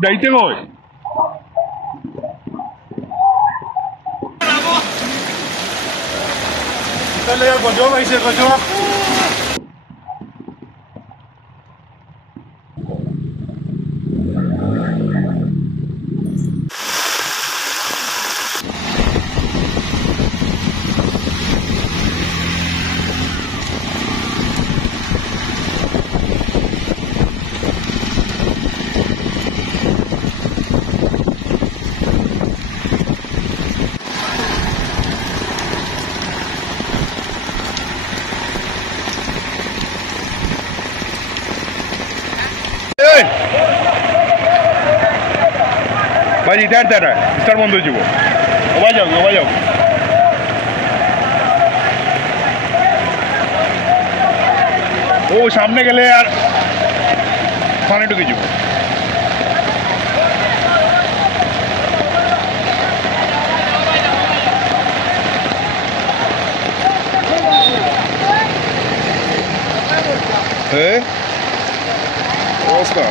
যাইতে কই তাহলে গজব আইছে গজব ভাই ইটার দ্বারা স্টার বন্ধ হয়ে যাব ওবাই যাও ও সামনে গেলে আর পানি ঢুকে যাব অবস্থা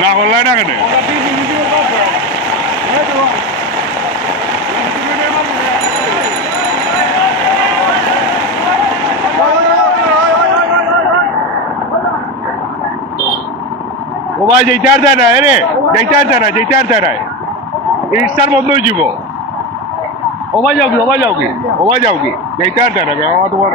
না হল্লাই না কেন ও ভাই যেতে আর যায় না রে যেতে আর যায় না স্টার বন্ধ হয়ে যাব ওবাই যাও কি যেতে আর যায় না তোমার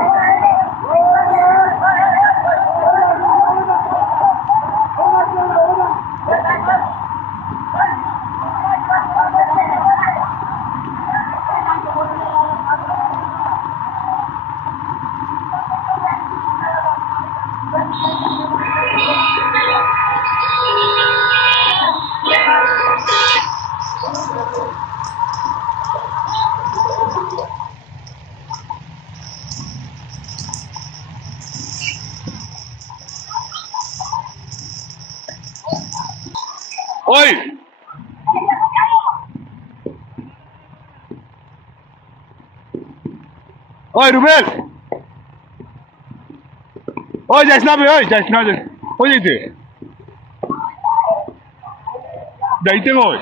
ওই রুবেল ওই যাইস না ওই যাইতে কই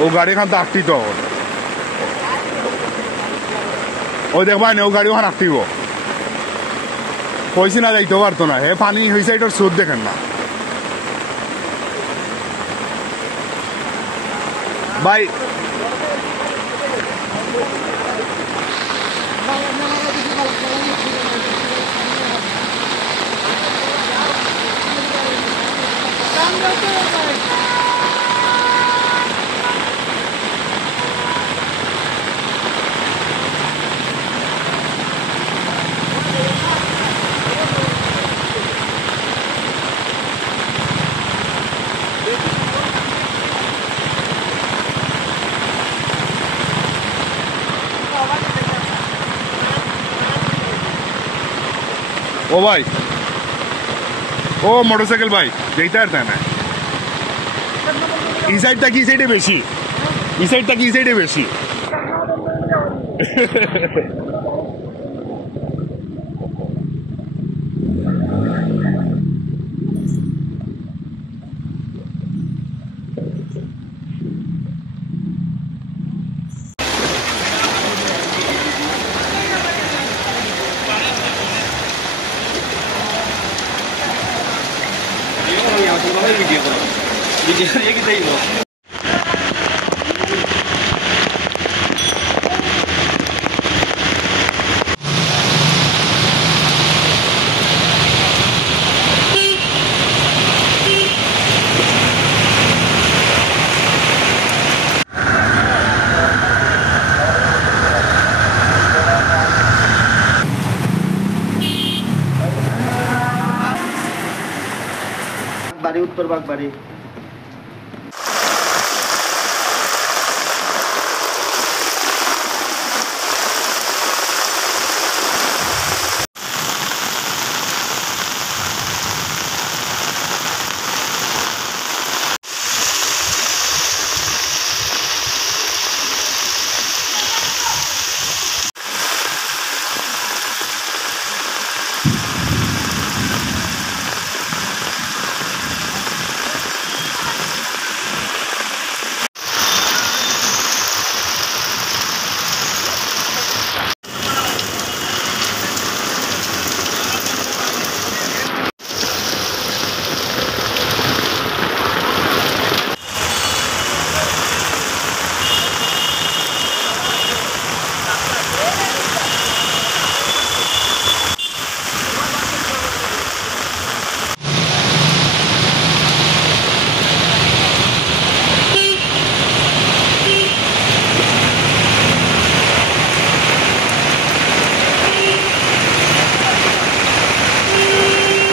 ও গাড়ি খান তো আসতি তো ও দেখবাই না ও গাড়ি ওখানে আসতিব কইছি না যাইতে পারতো না হে পানি হয়েছে এটার স্রোত দেখেন না भाई ओ भाई ओ मोटरसाइकेल भाई যেতে আর না এই সাইডটা কি সাইডে বেশি এই সাইডটা কি সাইডে বেশি वीडियो ये कि सही हो बारी उत्तर बाग बारी